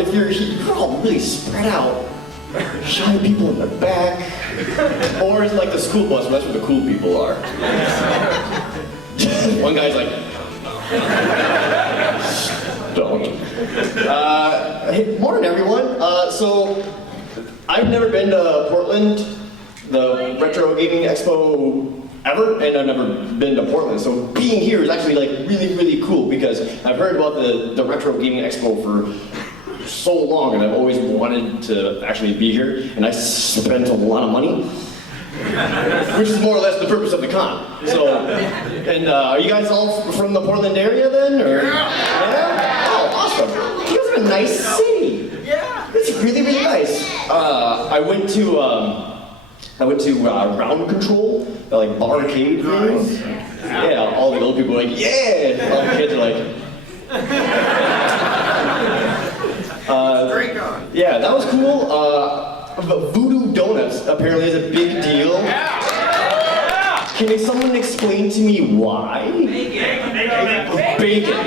if you're all really spread out, shy people in the back, or it's like the school bus, that's where the cool people are. One guy's like, don't. Hey, morning everyone. So, I've never been to Portland, the Retro Gaming Expo ever, and I've never been to Portland. So being here is actually like really cool because I've heard about the Retro Gaming Expo for so long, and I've always wanted to actually be here, and I spent a lot of money, which is more or less the purpose of the con. So, and are you guys all from the Portland area then? Or? Yeah? Oh, awesome. You guys are a nice city. Yeah. It's really nice. I went to Round Control, the like barcade things. Yeah, all the old people are like, yeah, and all the kids are like. Yeah, that was cool. Voodoo Donuts apparently is a big deal. Can someone explain to me why? Bacon.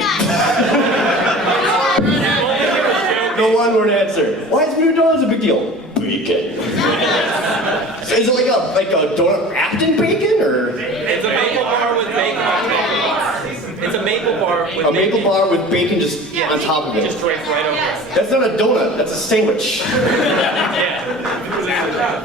No one-word answer. Why is Voodoo Donuts a big deal? Bacon. So is it like a donut wrapped in bacon, or? It's a maple bar with bacon on top. It's a maple bar with bacon. Maple bar with bacon just on top of it. Just draped right over it. That's not a donut, that's a sandwich.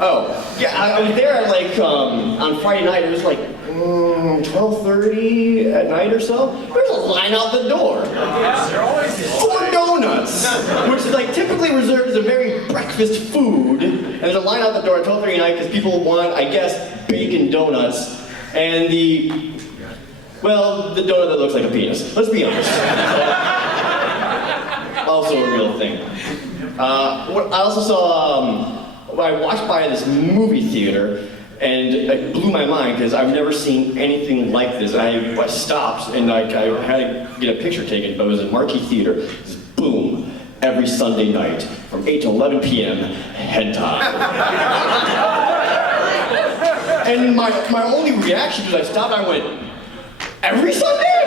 Oh, yeah, I was there at like, on Friday night, it was like 12:30 at night or so. There's a line out the door. For donuts, which is like typically reserved as a very breakfast food. And there's a line out the door at 12:30 at night because people want, I guess, bacon donuts. And the donut that looks like a penis. Let's be honest. Also a real thing. I also saw, I watched by this movie theater, and it blew my mind because I've never seen anything like this. I stopped and I had to get a picture taken, but it was a marquee theater. Just boom, every Sunday night from 8 to 11 p.m. hentai. And my only reaction was I stopped and I went, every Sunday?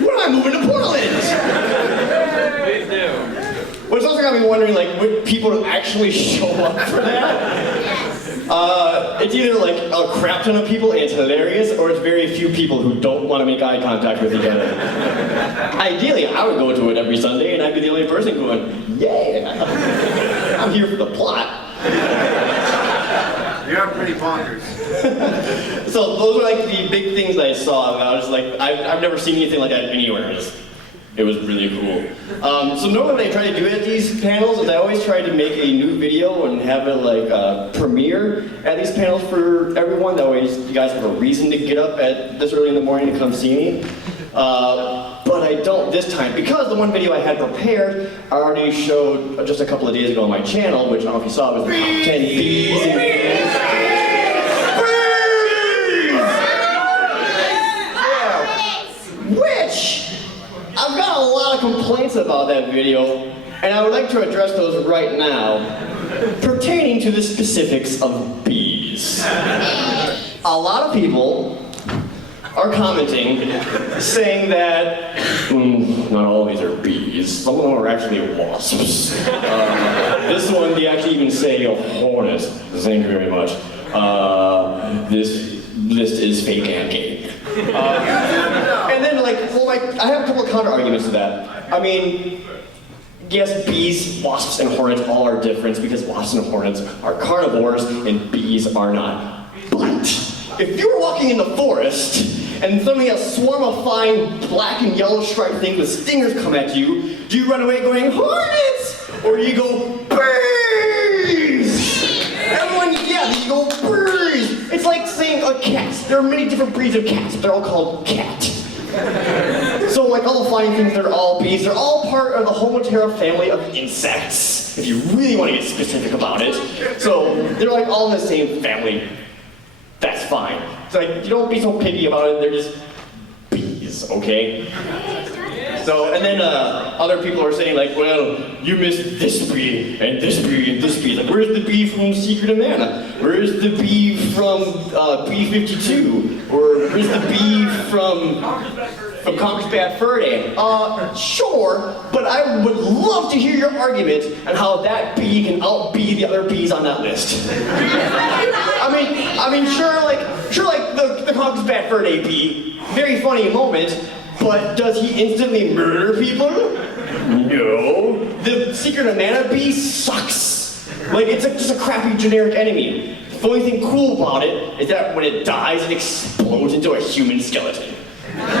When am I moving to Portland? Please do. Well, it's also got me wondering, like, would people actually show up for that? It's either like a crap ton of people and it's hilarious, or it's very few people who don't want to make eye contact with each other. Ideally, I would go to it every Sunday and I'd be the only person going, yeah, I'm here for the plot. You're pretty bonkers. So those are like the big things that I saw, and I was like, I've never seen anything like that anywhere. It was really cool. So normally what I try to do at these panels is I always try to make a new video and have it like premiere at these panels for everyone. That way you guys have a reason to get up at this early in the morning to come see me. But I don't this time, because the one video I had prepared I already showed just a couple of days ago on my channel, which I don't know if you saw, was the top 10 bees in which I've got a lot of complaints about that video, and I would like to address those right now, pertaining to the specifics of bees. A lot of people are commenting, saying that not all of these are bees. Some of them are actually wasps. This one, they actually even say a hornet. Thank you very much. This list is fake and gay. And then, like, well, I have a couple of counter arguments to that. I mean, yes, bees, wasps, and hornets all are different because wasps and hornets are carnivores and bees are not. But if you were walking in the forest and suddenly a swarm of flying black and yellow striped things with stingers come at you, do you run away going, hornets? Or do you go, bees? Everyone, yeah, you go, bees. It's like saying a cat. There are many different breeds of cats, but they're all called cat. So like all the flying things, they're all bees. They're all part of the Homotera family of insects, if you really want to get specific about it. So they're like all in the same family. That's fine. It's like, you don't be so picky about it, they're just bees, okay? So, and then other people are saying like, well, you missed this bee, and this bee, and this bee. Like, where's the bee from Secret of Mana? Where's the bee from B-52? Or where's the bee from from Conker's Bad Fur Day. Sure, but I would love to hear your argument on how that bee can out-bee the other bees on that list. I mean, sure, like the Conker's Bad Fur Day bee, very funny moment, but does he instantly murder people? No. The Secret of Mana bee sucks. Like, it's just a crappy generic enemy. The only thing cool about it is that when it dies, it explodes into a human skeleton. That's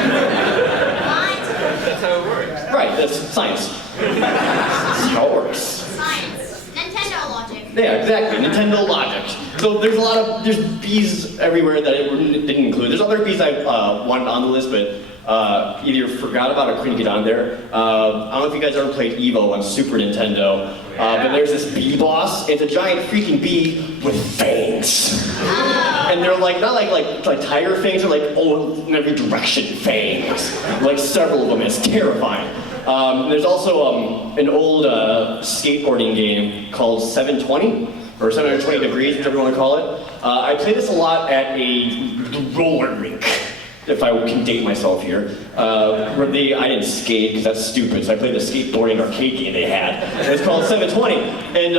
how it works. Right, that's science. That's how it works. Science. Nintendo logic. Yeah, exactly, Nintendo logic. So there's bees everywhere that it didn't include. There's other bees I wanted on the list, but either forgot about or couldn't get on there. I don't know if you guys ever played Evo on Super Nintendo, but there's this bee boss. It's a giant freaking bee with fangs. And they're like, not like tiger fangs, they're like all in every direction fangs. Like several of them, it's terrifying. There's also an old skateboarding game called 720, or 720 degrees, whatever you want to call it. I played this a lot at a roller rink, if I can date myself here. I didn't skate because that's stupid, so I played the skateboarding arcade game they had. It was called 720, and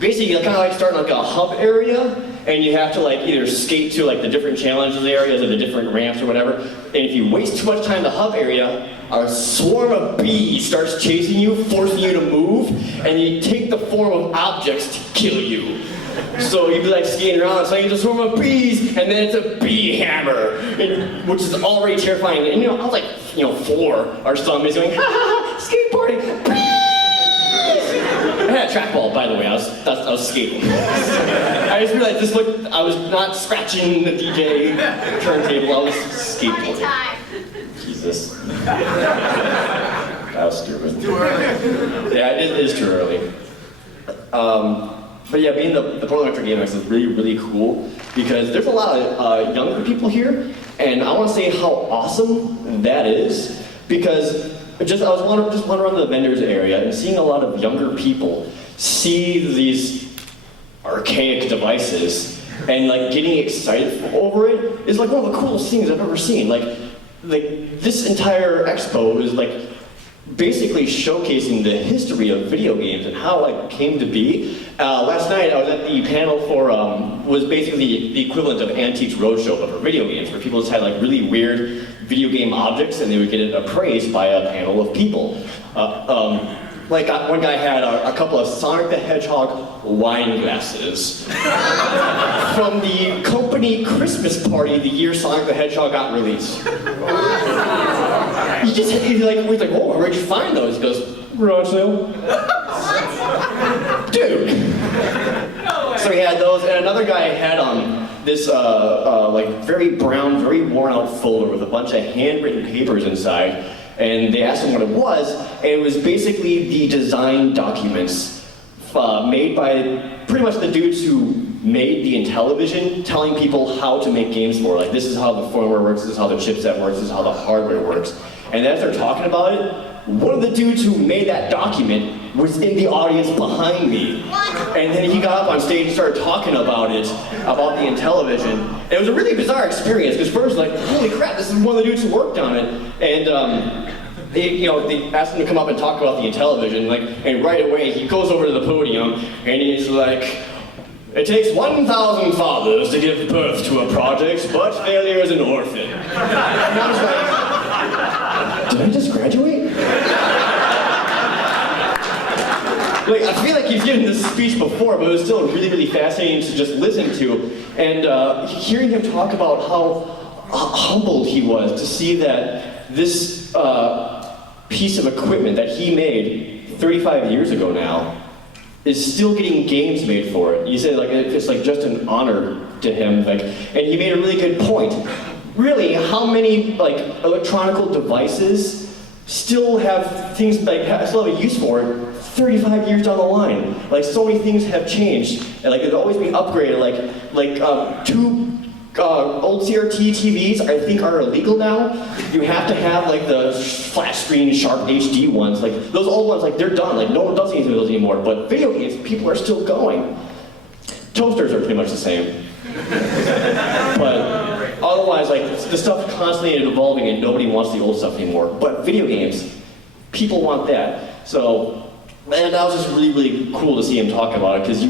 basically you kind of like start in like a hub area, and you have to like either skate to like the different challenges areas or the different ramps or whatever. And if you waste too much time in the hub area, a swarm of bees starts chasing you, forcing you to move, and you take the form of objects to kill you. So you'd be like skating around, so it's a swarm of bees, and then it's a bee hammer, which is already terrifying. And I was like, 4 or something, he's going, ha ha ha, skateboarding, bees! I had a trackball, by the way, I was skating. I just realized I was not scratching the DJ turntable, I was skateboarding. Jesus. That was stupid. Too early. Yeah, it is too early. But yeah, being the Portland Retro Gaming Expo is really, really cool because there's a lot of younger people here, and I want to say how awesome that is because I was wandering around the vendors area and seeing a lot of younger people see these archaic devices and like getting excited over it is like one of the coolest things I've ever seen. Like this entire expo is like basically showcasing the history of video games and how it came to be. Last night I was at the panel for, was basically the equivalent of Antiques Roadshow, but for video games, where people just had like really weird video game objects and they would get it appraised by a panel of people. Like one guy had a couple of Sonic the Hedgehog wine glasses from the company Christmas party the year Sonic the Hedgehog got released. He's like, whoa, where'd you find those? He goes, garage sale. Dude. So he had those, and another guy had this like very brown, very worn out folder with a bunch of handwritten papers inside. And they asked him what it was, and it was basically the design documents made by pretty much the dudes who made the Intellivision, telling people how to make games for. Like, this is how the firmware works, this is how the chipset works, this is how the hardware works. And as they're talking about it, one of the dudes who made that document was in the audience behind me. And then he got up on stage and started talking about it, about the Intellivision. And it was a really bizarre experience, because first, like, holy crap, this is one of the dudes who worked on it. And they asked him to come up and talk about the Intellivision, and right away he goes over to the podium and he's like, it takes 1,000 fathers to give birth to a project, but failure is an orphan. And I was like, did I just graduate? I feel like he's given this speech before, but it was still really, really fascinating to just listen to. And hearing him talk about how humbled he was to see that this piece of equipment that he made 35 years ago now is still getting games made for it. He said it's like just an honor to him, and he made a really good point. Really, how many electronic devices still have things still have a use for it 35 years down the line? So many things have changed, and they're always being upgraded. Two old CRT TVs I think are illegal now. You have to have the flat screen Sharp HD ones. Those old ones, they're done. No one does anything with those anymore. But video games, people are still going. Toasters are pretty much the same. But Otherwise, like, the stuff constantly evolving and nobody wants the old stuff anymore. But video games, people want that. So, and that was just really, really cool to see him talk about it, because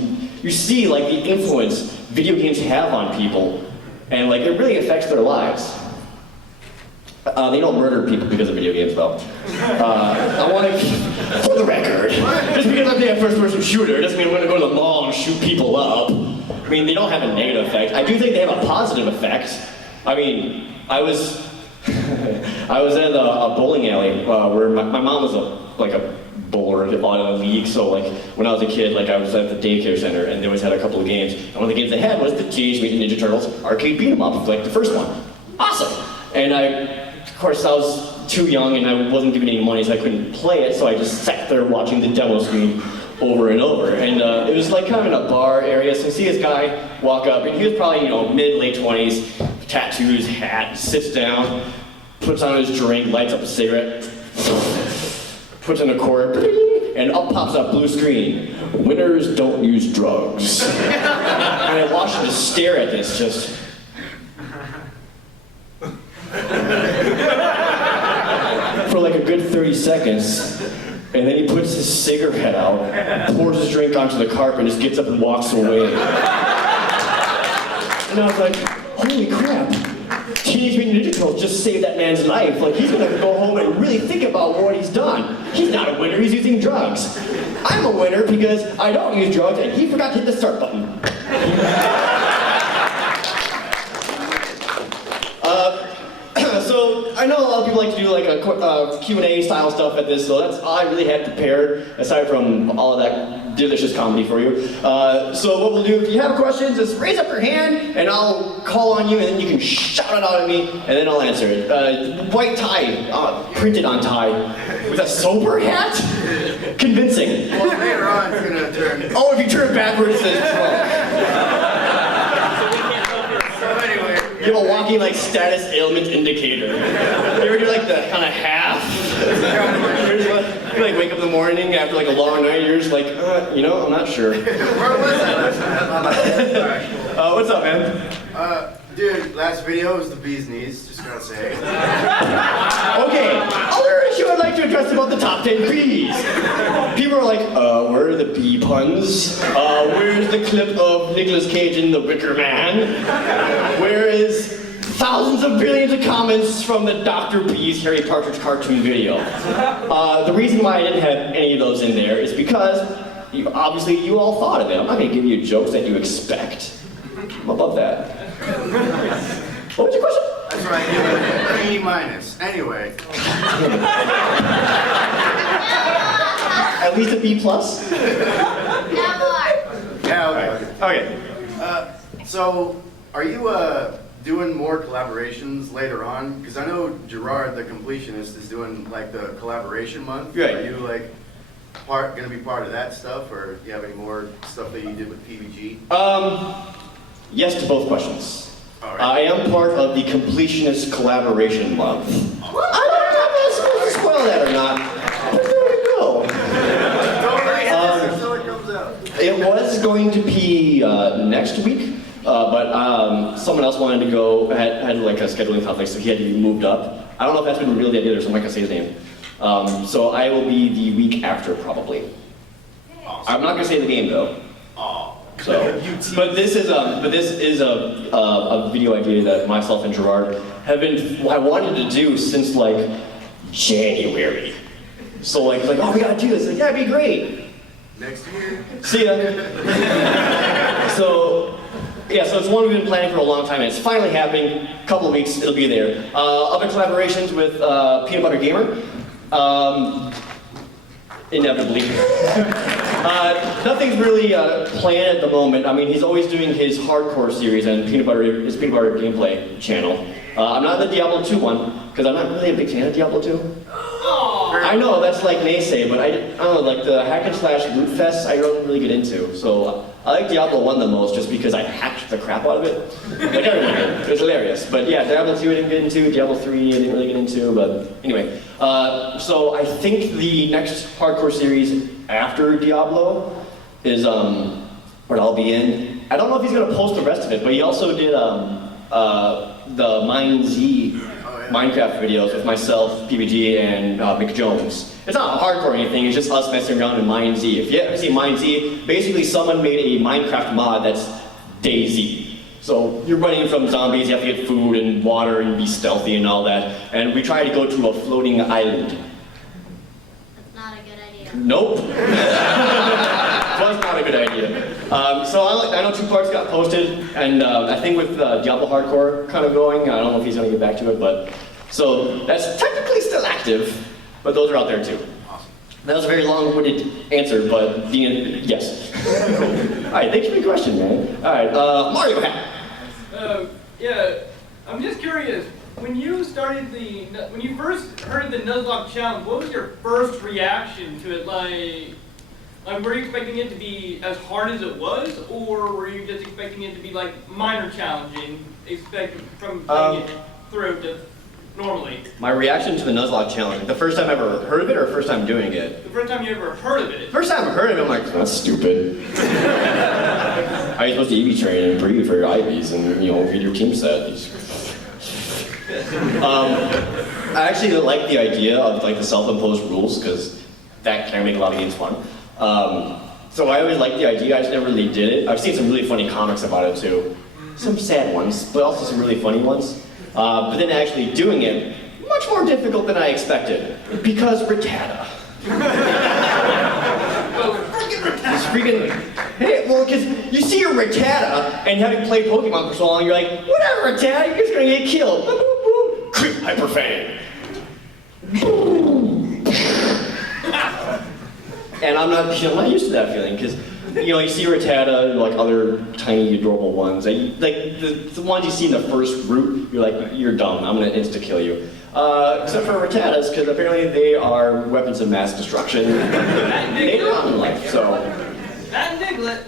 you see, like, the influence video games have on people, and, like, it really affects their lives. They don't murder people because of video games, though. I want to, for the record, just because I'm playing a first-person shooter doesn't mean I'm going to go to the mall and shoot people up. I mean, they don't have a negative effect. I do think they have a positive effect. I mean, I was I was at a bowling alley where my mom was a bowler on a league. So like when I was a kid, like I was at the daycare center and they always had a couple of games. And one of the games they had was the Teenage Mutant Ninja Turtles arcade beat 'em up, like the first one. Awesome. And of course, I was too young and I wasn't given any money, so I couldn't play it. So I just sat there watching the demo screen over and over. And it was like kind of in a bar area. So I see this guy walk up, and he was probably, mid-late 20s, tattoos, hat, sits down, puts on his drink, lights up a cigarette, puts in a quarter, and up pops that blue screen. Winners don't use drugs. And I watched him just stare at this, just. For like a good 30 seconds. And then he puts his cigarette out, pours his drink onto the carpet, and just gets up and walks away. And I was like, holy crap. Teenage Mutant Ninja Turtles just saved that man's life. Like, he's gonna go home and really think about what he's done. He's not a winner, he's using drugs. I'm a winner because I don't use drugs, and he forgot to hit the start button. So, I know a lot of people like to do like a Q&A style stuff at this, so that's all I really had prepared, aside from all of that delicious comedy for you. So what we'll do, if you have questions, just raise up your hand, and I'll call on you, and then you can shout it out at me, and then I'll answer it. White tie, printed on tie, with a sober hat? Convincing. Well, later on it's gonna turn. Oh, if you turn it backwards, it says drunk. You have a walking like status ailment indicator. You ever do like the kind of half? You like wake up in the morning after like a long night, you're just like, I'm not sure. Where was that? What's up, man? Dude, last video was the bee's knees, just gotta say. Okay, other issue I'd like to address about the top 10 bees. People are like, where are the bee puns? Where's the clip of Nicolas Cage in The Wicker Man? Where is thousands of billions of comments from the Dr. Bee's Harry Partridge cartoon video? The reason why I didn't have any of those in there is because obviously you all thought of it. I'm not gonna give you jokes that you expect. I'm above that. What was your question? That's right, E minus. Anyway. At least a B plus? No more. Yeah, okay. Okay. So, are you doing more collaborations later on? Because I know Gerard, the completionist, is doing like the collaboration month. Right. Are you like gonna be part of that stuff, or do you have any more stuff that you did with PVG? Yes to both questions. All right. I am part of the Completionist Collaboration Month. I don't know if I'm supposed to spoil that or not. But there we go. Don't worry, until it comes out. It was going to be next week, but someone else wanted to go, had like a scheduling conflict, so he had to be moved up. I don't know if that's been revealed yet either, so I'm not gonna say his name. So I will be the week after, probably. Awesome. I'm not gonna say the game though. Oh. So, but this is a video idea that myself and Gerard have I wanted to do since like January. So like, oh, we gotta do this. Like, yeah, it'd be great. Next year. See ya. So it's one we've been planning for a long time, and it's finally happening. A couple of weeks, it'll be there. Other collaborations with Peanut Butter Gamer. Inevitably. Nothing's really planned at the moment. I mean, he's always doing his hardcore series and his Peanut Butter gameplay channel. I'm not in the Diablo 2 one, because I'm not really a big fan of Diablo 2. I know, that's like naysay, but I don't know, like the hack and slash loot fests I don't really get into. So I like Diablo 1 the most just because I hacked the crap out of it. Like everyone did. It was hilarious. But yeah, Diablo 2 I didn't get into, Diablo 3 I didn't really get into, but anyway. So I think the next hardcore series after Diablo is what I'll be in. I don't know if he's gonna post the rest of it, but he also did the Mine Z Minecraft videos with myself, PBG, and Mick Jones. It's not hardcore or anything, it's just us messing around in Mine Z. If you haven't seen Mine Z, basically someone made a Minecraft mod that's DayZ. So you're running from zombies, you have to get food and water and be stealthy and all that. And we try to go to a floating island. That's not a good idea. Nope. Was not a good idea. So I know 2 parts got posted, and I think with Diablo Hardcore kind of going, I don't know if he's going to get back to it, but so that's technically still active, but those are out there too. Awesome. That was a very long-winded answer, but yes. All right, thanks for the question, man. All right, Mario Hat. Yeah, I'm just curious. When you first heard of the Nuzlocke challenge, what was your first reaction to it? Like, were you expecting it to be as hard as it was, or were you just expecting it to be like minor challenging, from playing it through to normally? My reaction to the Nuzlocke challenge, the first time I ever heard of it, or first time doing it? The first time you ever heard of it? First time I heard of it, I'm like, that's stupid. How are you supposed to EV train and breathe for your IVs and, read your team set? I actually like the idea of like the self-imposed rules, because that can make a lot of games fun. So I always liked the idea, I just never really did it. I've seen some really funny comics about it too. Some sad ones, but also some really funny ones. But then actually doing it, much more difficult than I expected. Because Rattata. It's freaking, hey, well, because you see your Rattata, and having played Pokemon for so long, you're like, whatever, Rattata, you're just gonna get killed. Boop, boop, boop. Crit Hyperfang. And I'm not used to that feeling, because you see Rattata, like other tiny adorable ones. Like the ones you see in the first route, you're like, you're dumb. I'm gonna insta kill you. Except for Rattatas, because apparently they are weapons of mass destruction later on in life. So. And Diglett.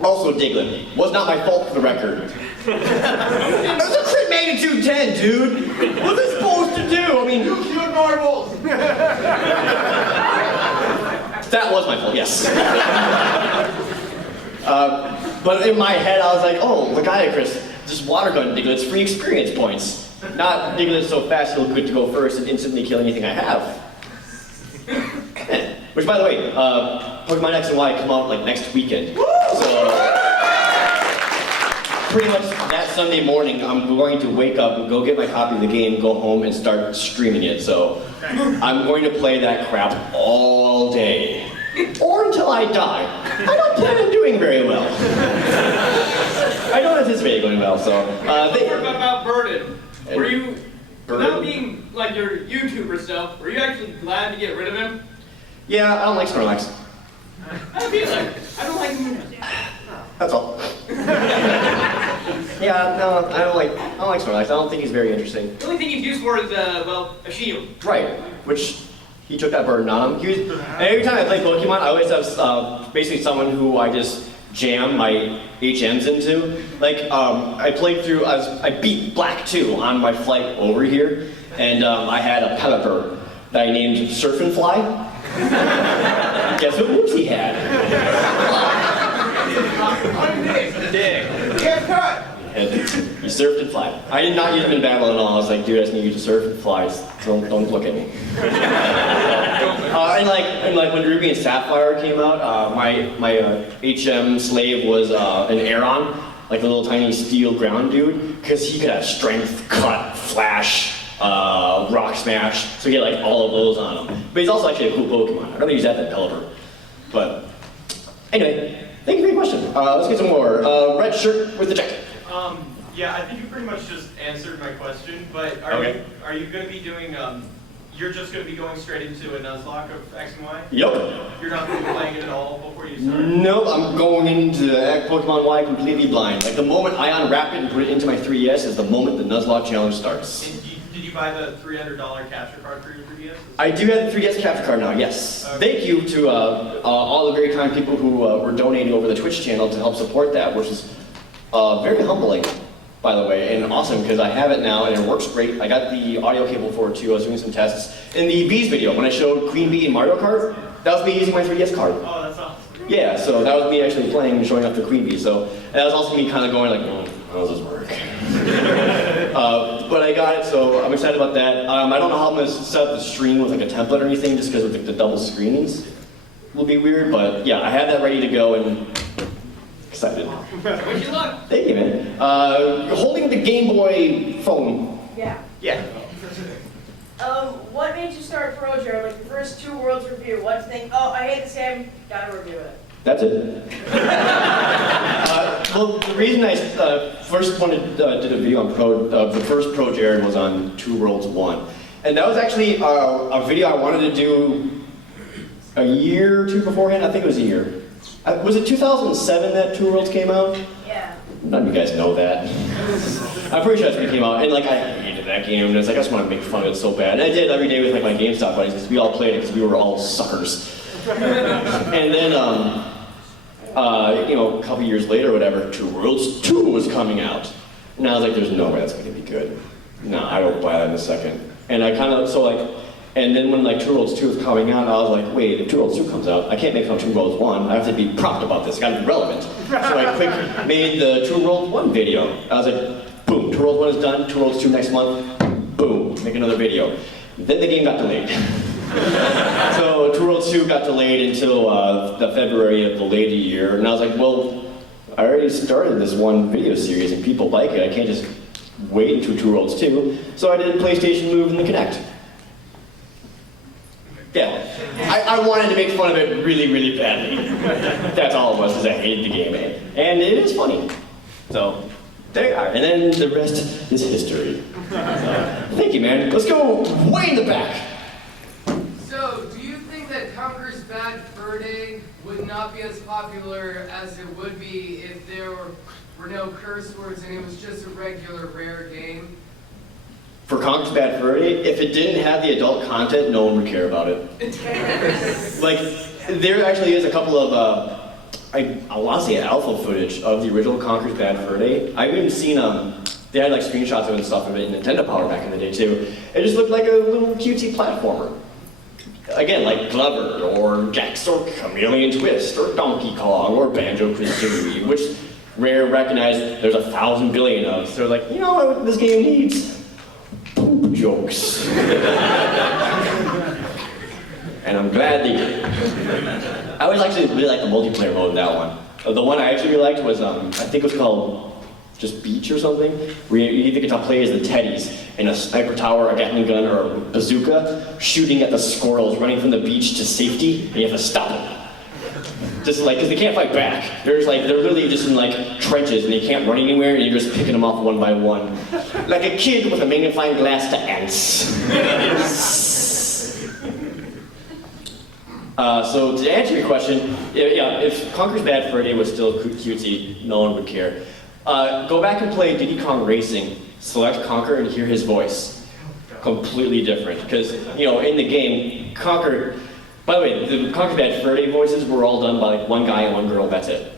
Also Diglett was not my fault for the record. It was a crit magnitude 10, dude. What's it supposed to do? I mean, you killed marbles. That was my fault, yes. But in my head, I was like, oh, Chris, just water gun Diglett's free experience points. Not Diglett so fast he'll good to go first and instantly kill anything I have. Which, by the way, Pokemon X and Y come out like next weekend. So pretty much that Sunday morning, I'm going to wake up, go get my copy of the game, go home, and start streaming it. So I'm going to play that crap all day. Or until I die. I don't plan on doing very well. I don't anticipate going well, so. What about Burden? Were you, Burden? without being like your YouTuber stuff, were you actually glad to get rid of him? Yeah, I don't like Snorlax. I feel like I don't like him. That's all. Yeah, no, I don't like Snorlax. I don't think he's very interesting. The only thing he's used for is, a shield. Right, which he took that burden on him. And every time I play Pokemon, I always have basically someone who I just jam my HMs into. Like, I played through, I beat Black 2 on my flight over here, and I had a Pelipper that I named Surf and Fly. Guess what moves he had? Dig. He surfed and fly. I did not use him in battle at all. I was like, dude, I just need you to surf and fly. Don't look at me. and like when Ruby and Sapphire came out, my HM slave was an Aeron, like a little tiny steel ground dude, because he could have strength, cut, flash, rock smash. So he had like all of those on him. But he's also actually a cool Pokemon. I'd rather use that than Pelipper. But anyway, thank you for your question. Let's get some more. Red shirt with the jacket. Yeah, I think you pretty much just answered my question, but are you going to be doing, you're just going to be going straight into a Nuzlocke of X and Y? Yep. You're not going to be playing it at all before you start? Nope, I'm going into Pokemon Y completely blind. Like the moment I unwrap it and put it into my 3DS is the moment the Nuzlocke challenge starts. And did you buy the $300 capture card for your 3DS? I do have the 3DS capture card now, yes. Okay. Thank you to all the very kind people who were donating over the Twitch channel to help support that, which is very humbling, by the way, and awesome because I have it now and it works great. I got the audio cable for it too. I was doing some tests. In the Bees video, when I showed Queen Bee and Mario Kart, that was me using my 3DS card. Oh, that's awesome. Yeah, so that was me actually playing and showing off the Queen Bee. So that was also me kind of going like, oh, how does this work? But I got it, so I'm excited about that. I don't know how I'm going to set up the stream with like a template or anything, just because of the double screens will be weird. But yeah, I have that ready to go and excited. Wish you luck. Thank you, man. Holding the Game Boy phone. Yeah. Yeah. What made you start ProJared? Like the first 2 worlds review, what to think, oh, I hate this game, gotta review it. That's it. Well, the reason I first did a video on the first ProJared was on 2 Worlds 1. And that was actually a video I wanted to do a year or two beforehand. I think it was a year. Was it 2007 that 2 Worlds came out? Yeah. None of you guys know that. I'm pretty sure that's when it came out, and like I hated that game, and it's like I just want to make fun of it so bad. And I did every day with like my GameStop buddies, because we all played it, because we were all suckers. And then, a couple years later or whatever, 2 Worlds 2 was coming out. And I was like, there's no way that's going to be good. No, I won't buy that in a second. And I kind of, and then when like 2 Worlds 2 was coming out, I was like, wait, if 2 Worlds 2 comes out, I can't make fun of 2 Worlds 1. I have to be prompt about this. It's got to be relevant. So I quick made the 2 Worlds 1 video. I was like, boom, 2 Worlds 1 is done, 2 Worlds 2 next month, boom, make another video. Then the game got delayed. So 2 Worlds 2 got delayed until the February of the later year, and I was like, well, I already started this one video series and people like it. I can't just wait until 2 Worlds 2. So I did a PlayStation Move and the Kinect. Yeah, I wanted to make fun of it really, really badly. That's all it was, because I hated the game, and it is funny. So, there you are. And then the rest is history. So, thank you, man. Let's go way in the back. So, do you think that Conker's Bad Fur Day would not be as popular as it would be if there were no curse words and it was just a regular rare game? For Conker's Bad Fur Day, if it didn't have the adult content, no one would care about it. Like, there actually is a couple of, I want to say alpha footage of the original Conker's Bad Fur Day. I've even seen, they had like screenshots of it and stuff of it in Nintendo Power back in the day too. It just looked like a little cutesy platformer. Again, like Glover, or Jax, or Chameleon Twist, or Donkey Kong, or Banjo-Kazooie, which Rare recognized there's 1,000 billion of. So they're like, you know what this game needs? Poop jokes. And I'm glad they did. I always actually really like the multiplayer mode in that one. The one I actually really liked was, I think it was called just Beach or something, where you either get to play as the teddies in a sniper tower, a Gatling gun, or a bazooka, shooting at the squirrels running from the beach to safety, and you have to stop them. Just like, because they can't fight back. They're literally just in like trenches, and they can't run anywhere, and you're just picking them off one by one. Like a kid with a magnifying glass to ants. So to answer your question, yeah, if Conker's Bad Fur Day was still cutesy, no one would care. Go back and play Diddy Kong Racing, select Conker and hear his voice. Completely different, because, in the game, Conker, by the way, the Conker's Bad Fur Day voices were all done by like one guy and one girl, that's it.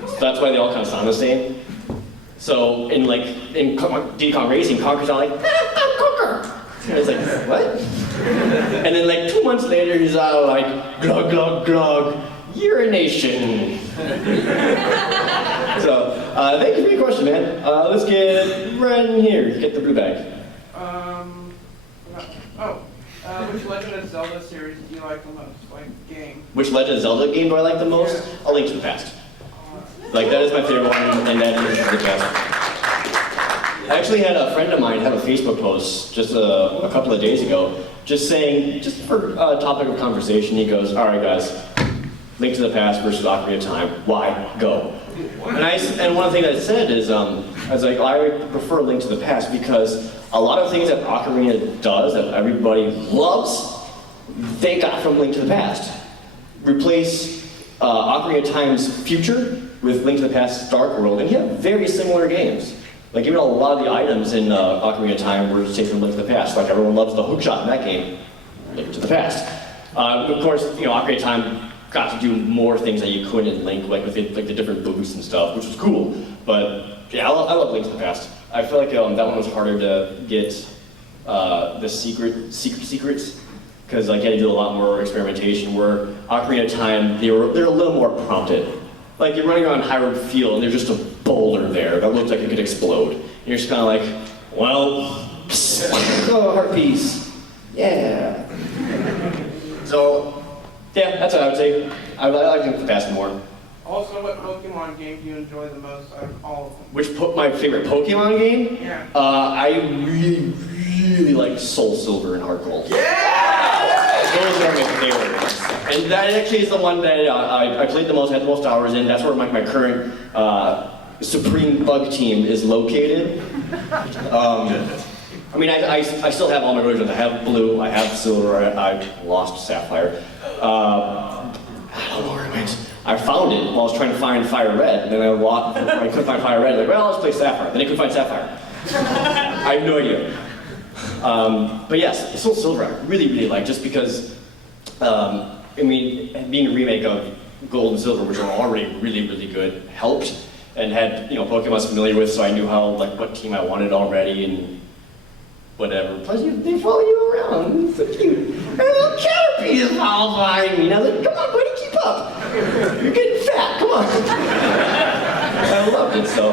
So that's why they all kind of sound the same. So in Diddy Kong Racing, Conker's all like, I'm Conker! And it's like, what? And then like 2 months later, he's all like, glug, glug, glug, urination. So, thank you for your question, man. Let's get right in here. Get the blue bag. Which Legend of Zelda series do you like the most? Like, game? Which Legend of Zelda game do I like the most? A Link to the Past. Like, that is my favorite one, and that is the best. I actually had a friend of mine have a Facebook post just a couple of days ago, just saying, just for a topic of conversation, he goes, all right, guys, Link to the Past versus Ocarina of Time. Why? Go. And one of the things I said is, I was like, I prefer Link to the Past because a lot of things that Ocarina does that everybody loves, they got from Link to the Past. Replace Ocarina of Time's future with Link to the Past's Dark World, and you have very similar games. Like, even a lot of the items in Ocarina of Time were taken from Link to the Past. Like, everyone loves the hookshot in that game. Link to the Past. Of course, Ocarina of Time got to do more things that you couldn't in Link, like with the different boosts and stuff, which was cool. But yeah, I love Link to the Past. I feel like that one was harder to get the secrets, because like you had to do a lot more experimentation. Where Ocarina of Time, they're a little more prompted. Like you're running around Hyrule Field and there's just a boulder there that looks like it could explode. And you're just kind of like, Well, oh, heart piece. Yeah. So, yeah, that's what I would say. I like to pass more. Also, what Pokemon game do you enjoy the most out of all of them? Which my favorite Pokemon game? Yeah. I really like Soul Silver and Heart Gold. Yeah! Those are my favorite ones. And that actually is the one that I played the most, had the most hours in. That's where my current Supreme Bug team is located. I mean, I still have all my versions. I have Blue, I have Silver, I lost Sapphire. I don't know where it went. I found it while I was trying to find Fire Red, and then I couldn't find Fire Red. Like, well, let's play Sapphire. Then I couldn't find Sapphire. I have no idea. But yes, Soul Silver I really like, just because, I mean, being a remake of Gold and Silver, which are already really good, helped, and had, you know, Pokemon I was familiar with, so I knew how, like, what team I wanted already, and whatever. Plus, they follow you around. It's so cute. And a little Caterpie is all behind me. And I was like, come on, buddy, keep up. You're getting fat, come on. I loved it so.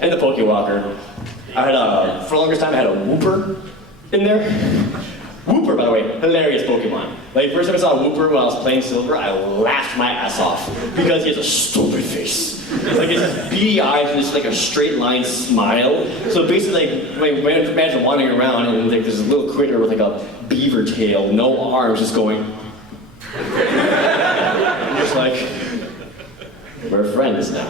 And the Pokewalker. I had for the longest time, I had a Wooper in there. Wooper, by the way, hilarious Pokemon. Like, first time I saw Wooper when I was playing Silver, I laughed my ass off because he has a stupid face. It's like his beady eyes and just like a straight line smile. So basically, like, imagine wandering around and like there's a little critter with like a beaver tail, no arms, just going. I'm just like, we're friends now.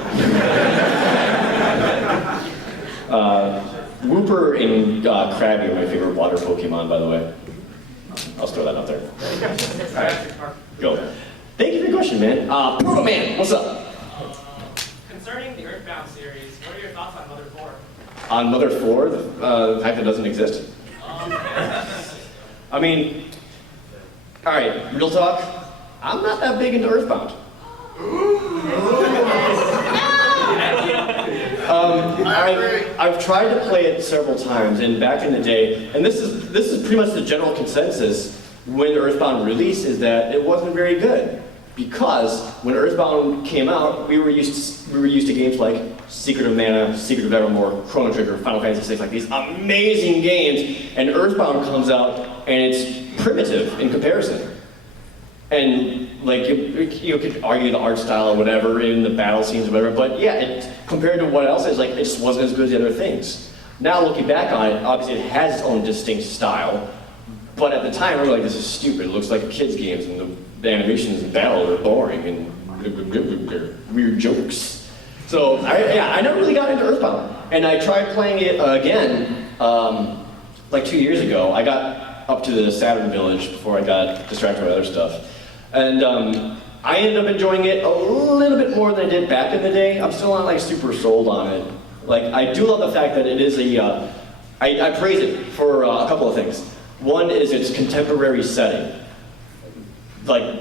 Wooper and Krabby are my favorite water Pokemon, by the way. I'll throw that out there. Go. Thank you for your question, man. Proto Man, what's up? Concerning the Earthbound series, what are your thoughts on Mother 4? On Mother 4, the fact that it doesn't exist. I mean, alright, real talk, I'm not that big into Earthbound. I've tried to play it several times, and back in the day, and this is pretty much the general consensus when Earthbound released, is that it wasn't very good. Because when Earthbound came out, we were used to games like Secret of Mana, Secret of Evermore, Chrono Trigger, Final Fantasy VI, like these amazing games, and Earthbound comes out and it's primitive in comparison. And like you could argue the art style or whatever in the battle scenes or whatever, but yeah, compared to what else is, like, it just wasn't as good as the other things. Now looking back on it, obviously it has its own distinct style, but at the time we were like, this is stupid. It looks like kids' games, and the animations and battle are boring and weird jokes. So I never really got into Earthbound, and I tried playing it again like 2 years ago. I got up to the Saturn Village before I got distracted by other stuff. And I ended up enjoying it a little bit more than I did back in the day. I'm still not like super sold on it. Like, I do love the fact that it is I praise it for a couple of things. One is its contemporary setting. Like,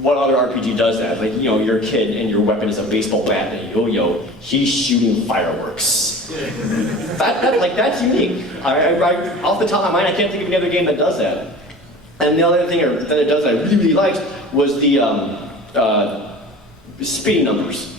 what other RPG does that? Like, you know, you're a kid and your weapon is a baseball bat and a yo-yo. He's shooting fireworks. That's unique. Off the top of my mind, I can't think of any other game that does that. And the other thing that it does that I really liked was the speed numbers.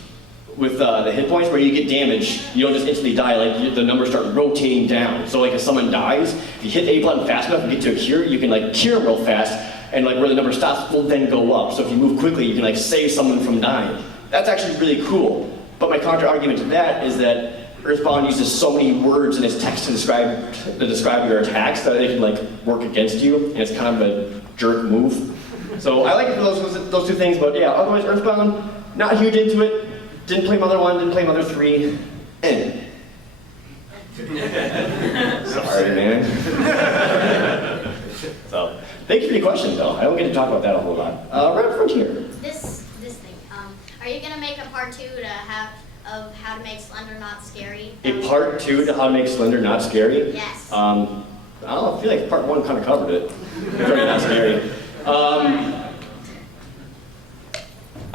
With the hit points where you get damage, you don't just instantly die, like the numbers start rotating down. So like if someone dies, if you hit the A button fast enough and get to a cure, you can like cure real fast, and like where the number stops will then go up. So if you move quickly, you can like save someone from dying. That's actually really cool. But my counter argument to that is that Earthbound uses so many words in its text to describe your attacks that they can like work against you, and it's kind of a jerk move. So I like it for those two things, but yeah, otherwise Earthbound, not huge into it. Didn't play Mother 1, didn't play Mother 3, Sorry, man. So, thank you for your question, though. I don't get to talk about that a whole lot. Right up front here. This thing. Are you gonna make a part 2 of how to make Slender not scary? A part 2 to how to make Slender not scary? Yes. I don't know, I feel like part 1 kind of covered it. Very not scary.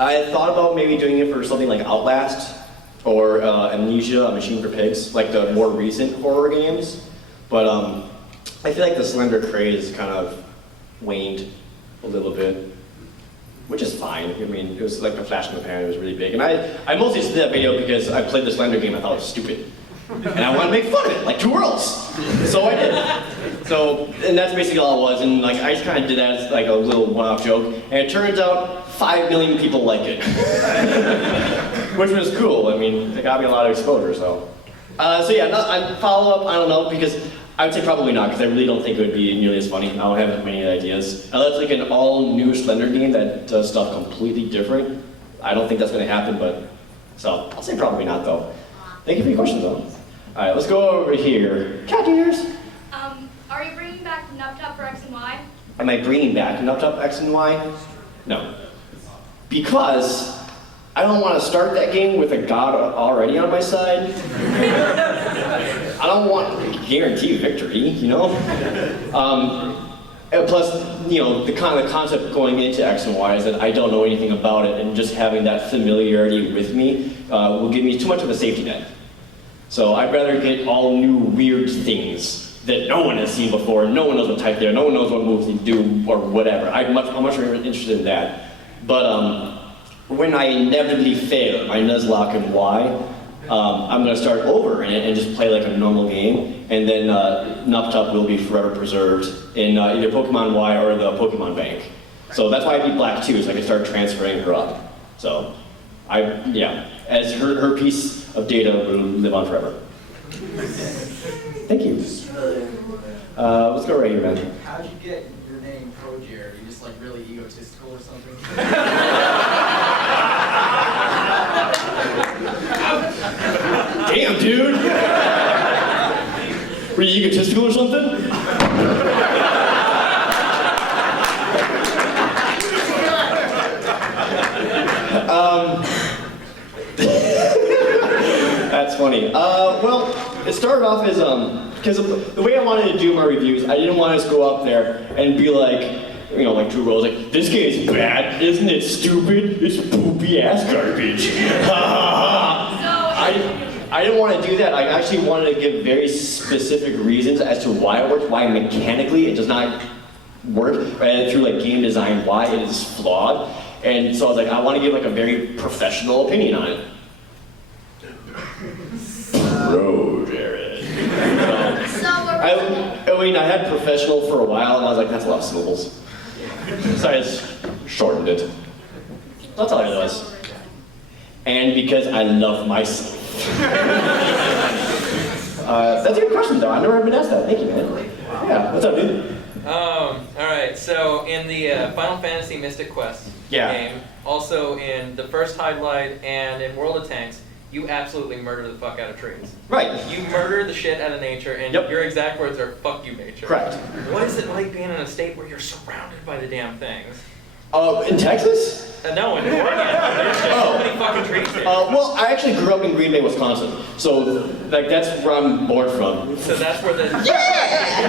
I thought about maybe doing it for something like Outlast or Amnesia, A Machine for Pigs, like the more recent horror games. But I feel like the Slender craze kind of waned a little bit, which is fine. I mean, it was like a flash in the pan, it was really big. And I mostly just did that video because I played the Slender game, I thought it was stupid. And I wanted to make fun of it, like Two Worlds. So I did. So, and that's basically all it was. And like, I just kind of did that as like a little one-off joke. And it turns out 5 million people like it. Which was cool. I mean, it got me a lot of exposure, so. So yeah, follow-up, I don't know, because I would say probably not, because I really don't think it would be nearly as funny. I don't have as many ideas. Unless like an all-new Slender game that does stuff completely different. I don't think that's going to happen, but, so, I'll say probably not, though. Thank you for your questions, though. All right, let's go over here. Cat eaters. Are you bringing back Nuptup for X and Y? Am I bringing back Nuptup X and Y? No. Because I don't want to start that game with a god already on my side. I don't want to guarantee victory, you know? And plus, you know, the kind of concept going into X and Y is that I don't know anything about it, and just having that familiarity with me will give me too much of a safety net. So I'd rather get all new weird things that no one has seen before, no one knows what type they are, no one knows what moves they do, or whatever. I'm much more interested in that. But when I inevitably fail my Nuzlocke and Y, I'm going to start over in it and just play like a normal game, and then Nuptup will be forever preserved in either Pokemon Y or the Pokemon Bank. So that's why I beat Black too, so I can start transferring her up. So, as her piece of data will live on forever. Thank you. Let's go right here, man. How'd you get your name ProJared? Are you just like really egotistical or something? Damn, dude! Were you egotistical or something? That's funny. Well, it started off as, because the way I wanted to do my reviews, I didn't want to just go up there and be like, you know, like Drew Rose, like, this game's bad, isn't it stupid? It's poopy ass garbage. I didn't want to do that. I actually wanted to give very specific reasons as to why it works, why mechanically it does not work, and through like game design, why it is flawed. And so I was like, I want to give like a very professional opinion on it. ProJared. I mean, I had professional for a while, and I was like, that's a lot of syllables. So I just shortened it. That's all it was. And because I love myself. That's a good question, though. I've never been asked that. Thank you, man. Yeah, what's up, dude? Alright, so in the Final Fantasy Mystic Quest game, also in the first highlight and in World of Tanks, you absolutely murder the fuck out of trees. Right. You murder the shit out of nature, and your exact words are, fuck you, nature. Correct. What is it like being in a state where you're surrounded by the damn things? In Texas? No, in Oregon. There's just so many fucking trees here. Well, I actually grew up in Green Bay, Wisconsin. So, like, that's where I'm born from. So that's where the... Yeah!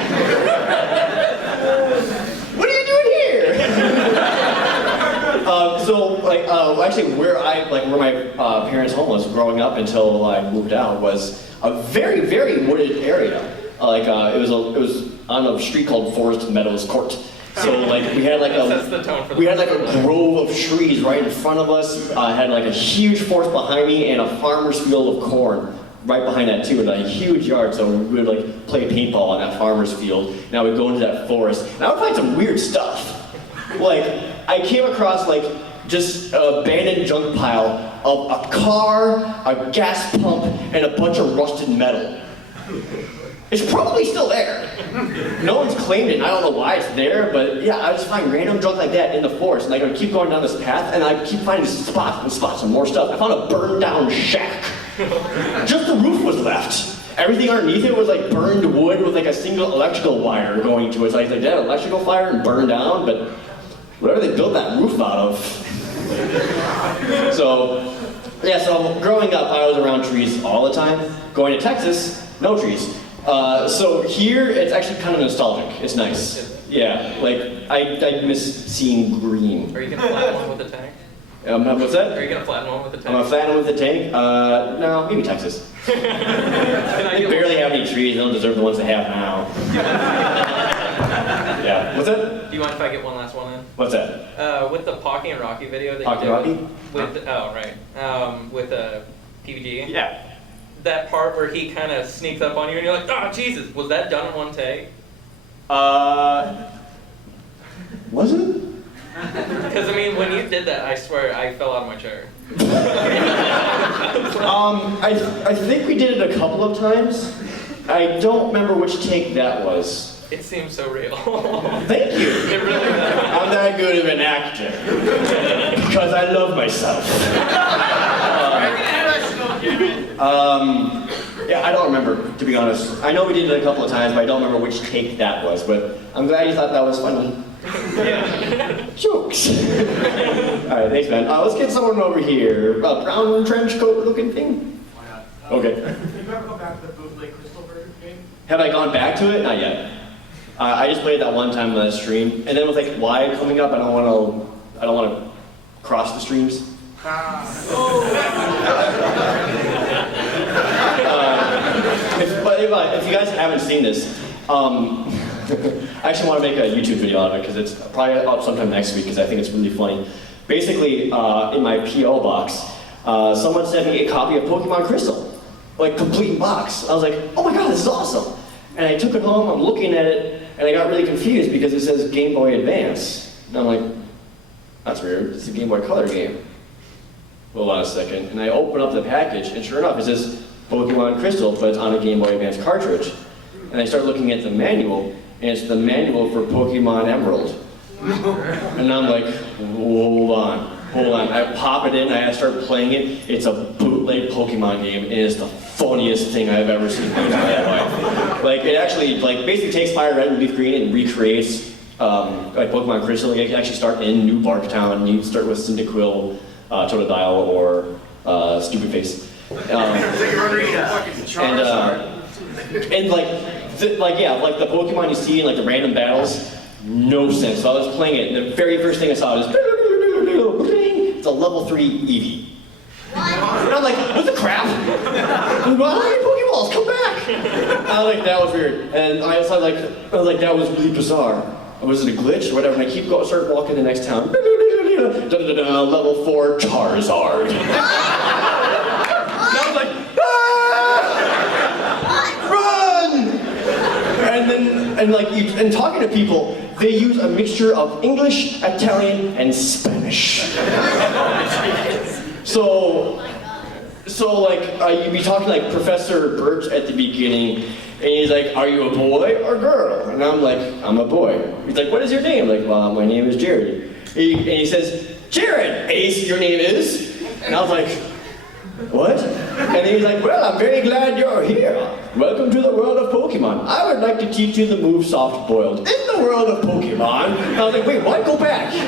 What are you doing here? Actually, where my parents' home was growing up until I moved out was a very, very wooded area. It was on a street called Forest Meadows Court. So like we had like a grove of trees right in front of us. Had like a huge forest behind me and a farmer's field of corn right behind that too, and a huge yard. So we would like play paintball on that farmer's field. Now we'd go into that forest, and I would find some weird stuff. Like I came across like just an abandoned junk pile of a car, a gas pump, and a bunch of rusted metal. It's probably still there. No one's claimed it, and I don't know why it's there, but yeah, I just find random junk like that in the forest, and I would keep going down this path, and I keep finding spots and spots and more stuff. I found a burned down shack. Just the roof was left. Everything underneath it was like burned wood with like a single electrical wire going to it. It's like they did an electrical fire and burned down, but whatever they built that roof out of. So growing up, I was around trees all the time. Going to Texas, no trees. So here, it's actually kind of nostalgic. It's nice. Yeah, like, I miss seeing green. Are you gonna flatten one with a tank? What's that? Are you gonna flatten one with a tank? I'm gonna flatten one with a tank? No, maybe Texas. They barely have any trees. They don't deserve the ones they have now. Yeah, what's that? Do you mind if I get one last one in? What's that? With the Pocky and Rocky video that Pocky you did Rocky? with PVG. Yeah. that part where he kind of sneaks up on you and you're like, oh, Jesus, was that done in one take? Was it? Because, I mean, when you did that, I swear, I fell out of my chair. I think we did it a couple of times. I don't remember which take that was. It seems so real. Thank you. It really does. I'm that good of an actor. Because I love myself. Yeah, I don't remember, to be honest. I know we did it a couple of times, but I don't remember which take that was. But I'm glad you thought that was funny. Jokes. Alright, thanks, man. Let's get someone over here. Brown trench coat looking thing? Why not? Okay. Have you ever gone back to the bootleg Crystal Burger game? Have I gone back to it? Not yet. I just played that one time on the stream, and then with like Y coming up, I don't want to cross the streams. If you guys haven't seen this, I actually want to make a YouTube video out of it because it's probably up sometime next week because I think it's really funny. Basically, in my P.O. box, someone sent me a copy of Pokemon Crystal, like complete box. I was like, oh my god, this is awesome! And I took it home, I'm looking at it, and I got really confused because it says Game Boy Advance. And I'm like, that's weird, it's a Game Boy Color game. Hold on a second, and I open up the package, and sure enough, it says Pokemon Crystal, but it's on a Game Boy Advance cartridge. And I start looking at the manual, and it's the manual for Pokemon Emerald. And I'm like, hold on. I pop it in, I start playing it. It's a bootleg Pokemon game, and it's the funniest thing I've ever seen in my entire life. Like, it actually, like, basically takes Fire Red and Leaf Green and recreates, like, Pokemon Crystal. Like, you actually start in New Barktown, you start with Cyndaquil, Totodile, or Stupid Face. And like the Pokemon you see in like the random battles, no sense. So I was playing it, and the very first thing I saw was it's a level 3 Eevee. And I'm like, what the crap? Why Pokeballs? Come back! I was like, that was weird. And I was like, that was really bizarre. Was it a glitch or whatever? And I start walking to the next town. Level 4 Charizard. And I was like, run! And talking to people, they use a mixture of English, Italian, and Spanish. So you'd be talking like Professor Birch at the beginning, and he's like, are you a boy or girl? And I'm like, I'm a boy. He's like, what is your name? I'm like, well, my name is Jared. And he says, Jared, Ace, your name is? And I was like, what? And then he's like, well, I'm very glad you're here. Welcome to the world of Pokemon. I would like to teach you the move Soft Boiled. In the world of Pokemon. And I was like, wait, what? Go back. Do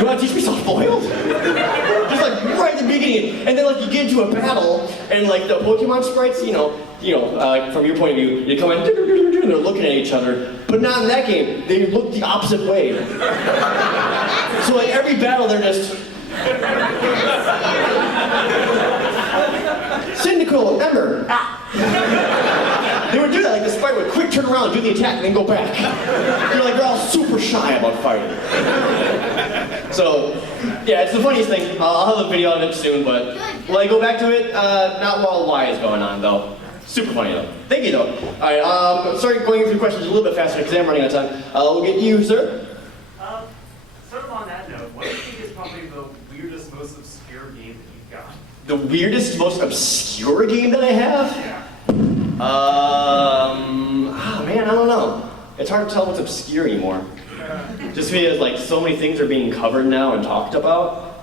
you want to teach me Soft Boiled? Just like right at the beginning. And then like you get into a battle, and like the Pokemon sprites, from your point of view, you come in, and they're looking at each other. But not in that game. They look the opposite way. So like every battle, they're just... Cyndaquil, remember? They would do that, like the sprite would quick turn around, do the attack, and then go back. They're all super shy about fighting. So, yeah, it's the funniest thing. I'll have a video of it soon, but will I go back to it? Not while Y is going on, though. Super funny, though. Thank you, though. All right, sorry going through questions a little bit faster because I'm running out of time. We'll get you, sir. Sort of on that note, what do you think is probably the weirdest, most obscure game that you've got? The weirdest, most obscure game that I have? Yeah. Man, I don't know. It's hard to tell what's obscure anymore. Just because like so many things are being covered now and talked about.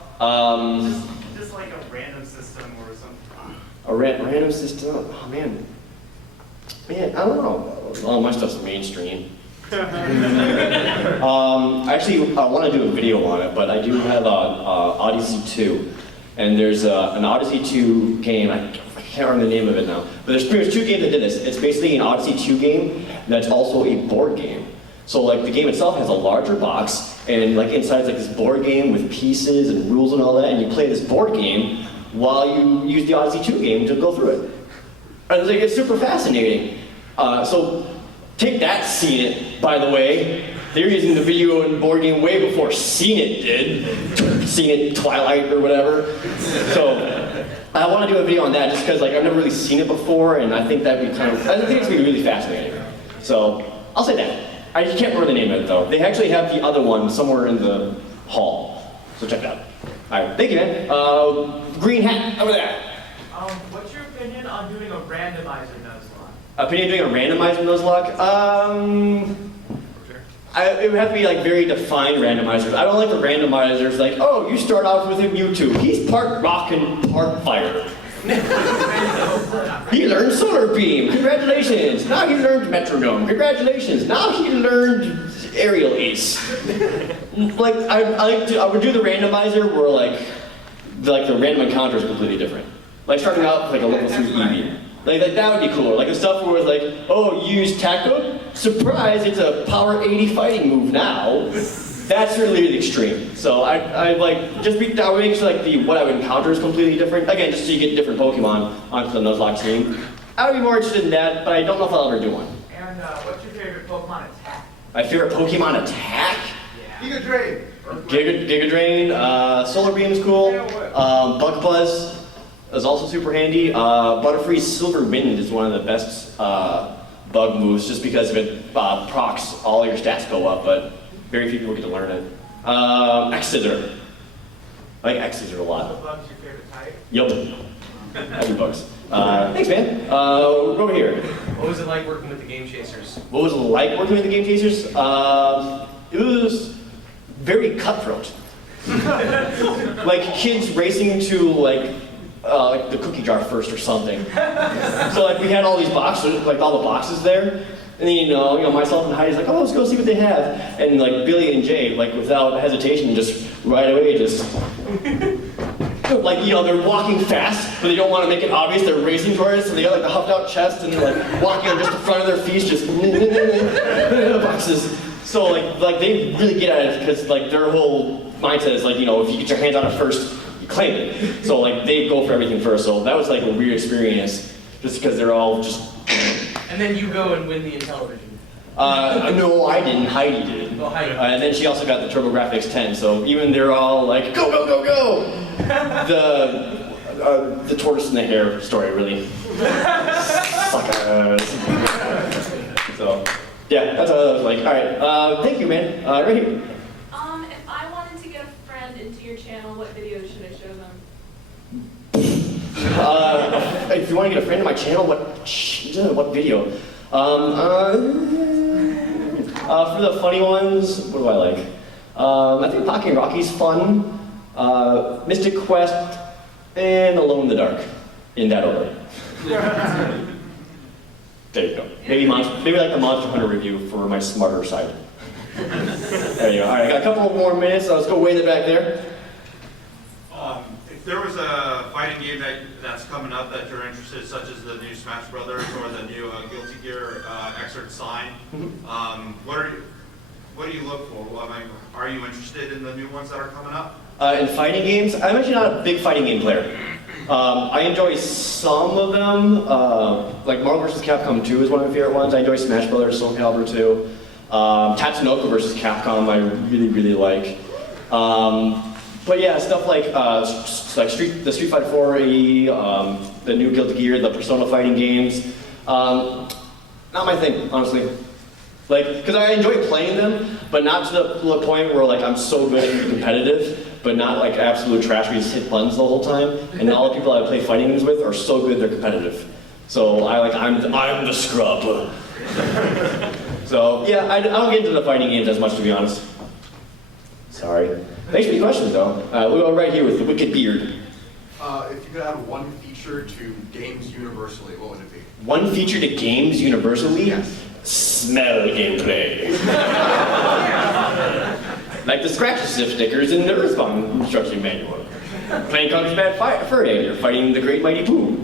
Just like a random system or something. A random system? Oh man. Man, I don't know. All my stuff's mainstream. Actually, I want to do a video on it, but I do have Odyssey 2. And there's an Odyssey 2 game, I can't remember the name of it now, but there's pretty much 2 games that did this. It's basically an Odyssey 2 game that's also a board game. So like the game itself has a larger box, and like inside is like this board game with pieces and rules and all that, and you play this board game while you use the Odyssey 2 game to go through it. And it's super fascinating. So take that, Seen It, by the way. They're using the video and board game way before Seen It did. Seen It, Twilight, or whatever. So, I want to do a video on that just because like I've never really seen it before, and I think that'd be I think it's gonna be really fascinating. So I'll say that. I can't remember the name of it though. They actually have the other one somewhere in the hall, so check it out. All right, thank you, man. Green hat over there. What's your opinion on doing a randomizer Nuzlocke? Opinion doing a randomizer Nuzlocke? It would have to be like very defined randomizers. I don't like the randomizers like, oh, you start off with a Mewtwo. He's part rock and part fire. He learned Solar Beam. Congratulations. Now he learned Metronome. Congratulations. Now he learned Aerial Ace. Like I would do the randomizer where like the random encounter is completely different. Like starting out with like a level 3 Eevee. Like that would be cooler. Like the stuff where it's like, oh, you use Taco? Surprise, it's a power 80 fighting move now. That's really extreme. So I would make sure like what I would encounter is completely different. Again, just so you get different Pokemon onto the Nuzlocke team. I would be more interested in that, but I don't know if I'll ever do one. And what's your favorite Pokemon attack? My favorite Pokemon attack? Yeah. Giga Drain. Giga Drain, Solar Beam is cool. Bug Buzz is also super handy. Butterfree's Silver Wind is one of the best bug moves just because if it procs, all your stats go up, but very few people get to learn it. X-Scissor. I like X-Scissor a lot. Bug's your favorite type? Yup. I do bugs. Thanks, man. Over here. What was it like working with the Game Chasers? What was it like working with the Game Chasers? It was very cutthroat. Like kids racing to like the cookie jar first or something. So like we had all these boxes, like all the boxes there, and then you know myself and Heidi's like, oh, let's go see what they have, and like Billy and Jay, like without hesitation, just right away, just like they're walking fast, but they don't want to make it obvious they're racing towards it, so they got like the huffed out chest, and they're like walking on just the front of their feet, just boxes. So like they really get at it because like their whole mindset is like if you get your hands on it first, claim it. So like they go for everything first. So that was like a weird experience, just because they're all just. And then you go and win the Intellivision. No, I didn't. Heidi did. Oh, Heidi. And then she also got the TurboGrafx 10. So even they're all like, go, go, go, go. The tortoise and the hare story really suckers. So yeah, that's what I was like. All right, thank you, man. Right here. If I wanted to get a friend into your channel, what videos should I show them? If you want to get a friend to my channel, what video? For the funny ones, what do I like? I think Pocky and Rocky's fun. Mystic Quest, and Alone in the Dark, in that order. There you go. Maybe like the Monster Hunter review for my smarter side. There you go. All right, I got a couple more minutes. So let's go way in the back there. If there was a fighting game that's coming up that you're interested, such as the new Smash Brothers or the new Guilty Gear Xrd Sign, what do you look for? I mean, are you interested in the new ones that are coming up? In fighting games, I'm actually not a big fighting game player. I enjoy some of them, like Marvel vs. Capcom 2 is one of my favorite ones. I enjoy Smash Brothers, Soul Calibur 2. Tatsunoko vs. Capcom I really, really like. But yeah, stuff like the Street Fighter 4, the new Guilty Gear, the Persona fighting games. Not my thing, honestly. Like, because I enjoy playing them, but not to the point where like I'm so good at competitive, but not like absolute trash where you just hit buttons the whole time. And all the people I play fighting games with are so good they're competitive. So I'm the scrub. So yeah, I don't get into the fighting games as much, to be honest. Sorry. Thanks for the questions though. We'll go right here with the Wicked Beard. If you could add one feature to games universally, what would it be? One feature to games universally? Yes. Smell gameplay. Like the scratch stickers in the Earthbound instruction manual. Playing Conker's Bad Fur Day, you're fighting the Great Mighty Pooh.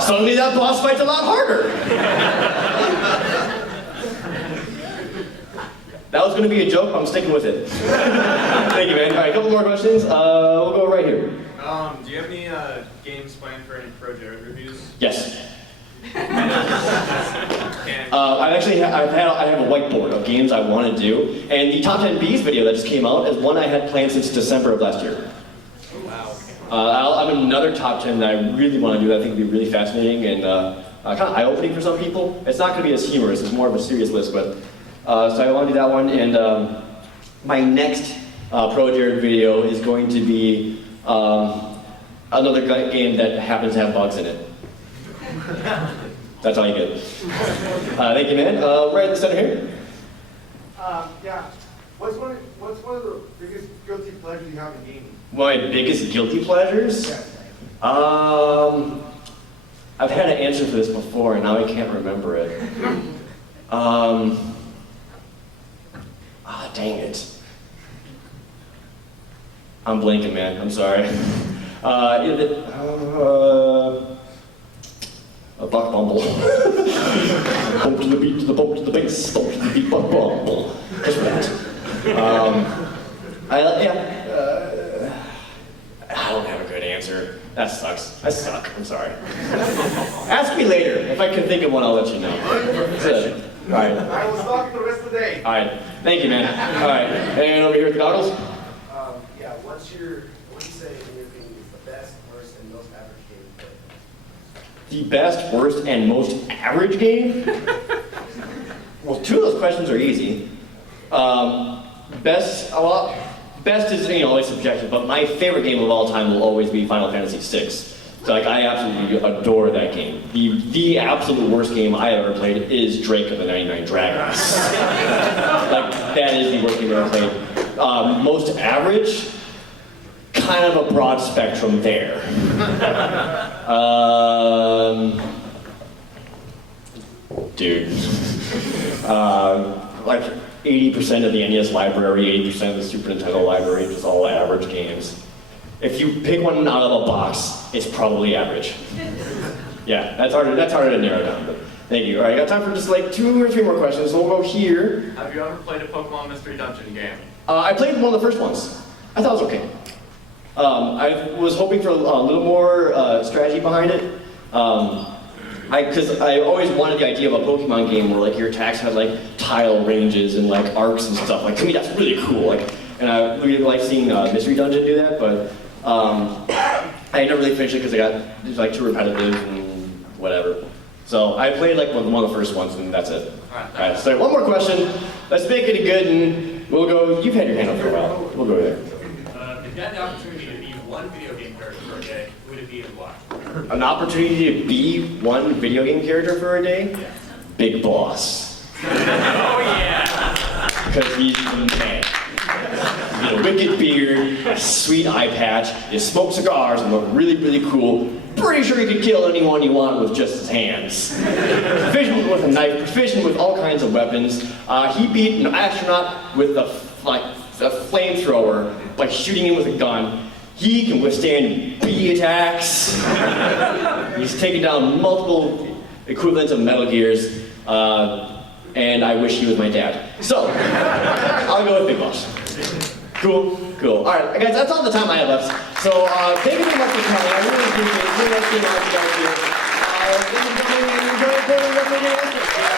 Suddenly that boss fight's a lot harder. That was going to be a joke, I'm sticking with it. Thank you, man. All right, a couple more questions. We'll go right here. Do you have any games planned for any ProJared reviews? Yes. I have a whiteboard of games I want to do, and the Top 10 Bs video that just came out is one I had planned since December of last year. Wow. I'm in another top 10 that I really want to do. I think would be really fascinating and kind of eye-opening for some people. It's not going to be as humorous. It's more of a serious list, but so I want to do that one. And my next ProJared video is going to be another game that happens to have bugs in it. That's all you get. Thank you, man. Right in the center here. Yeah. What's one of the biggest guilty pleasures you have in gaming? My biggest guilty pleasures? Yes. I've had an answer for this before, and now I can't remember it. Dang it. I'm blanking, man. I'm sorry. A buck bumble. Bump to the beat, to the bump to the bass, bump to the beat, buck bumble. Just that. I don't have a good answer. That sucks. I suck. I'm sorry. Ask me later. If I can think of one, I'll let you know. All right. I will stalk the rest of the day. All right. Thank you, man. All right. And over here with the goggles. Yeah. What do you say in your opinion is the best, worst, and most average game you play? The best, worst, and most average game? Well, two of those questions are easy. Best is, always subjective, but my favorite game of all time will always be Final Fantasy VI. So, I absolutely adore that game. The absolute worst game I ever played is Drake of the 99 Dragons. That is the worst game I've ever played. Most average, kind of a broad spectrum there. Dude. 80% of the NES library, 80% of the Super Nintendo library, just all average games. If you pick one out of a box, it's probably average. Yeah, that's harder to narrow down, but thank you. All right, got time for just 2 or 3 more questions, so we'll go here. Have you ever played a Pokemon Mystery Dungeon game? I played one of the first ones. I thought it was okay. I was hoping for a little more strategy behind it. Because I always wanted the idea of a Pokemon game where your attacks had tile ranges and arcs and stuff. To me that's really cool. And I really like seeing Mystery Dungeon do that, but I never really finished it because it got too repetitive and whatever. So I played one of the first ones and that's it. Alright, so one more question. Let's make it good and we'll go. You've had your hand up for a while. We'll go there. If you had the opportunity to be one video game character for a day, who would it be and why? An opportunity to be one video game character for a day? Yeah. Big Boss. Oh yeah! Because he's the man. You get a wicked beard, a sweet eye patch, you smoke cigars and look really, really cool. Pretty sure he could kill anyone you want with just his hands. Proficient with a knife, proficient with all kinds of weapons. He beat an astronaut with a flamethrower by shooting him with a gun. He can withstand bee attacks. He's taken down multiple equivalents of Metal Gears, and I wish he was my dad. So, I'll go with Big Boss. Cool. All right, guys, that's all the time I have left. So, thank you very much for coming. I really appreciate it. Really nice seeing all of you guys here. Enjoy Portland Retro Gaming Expo.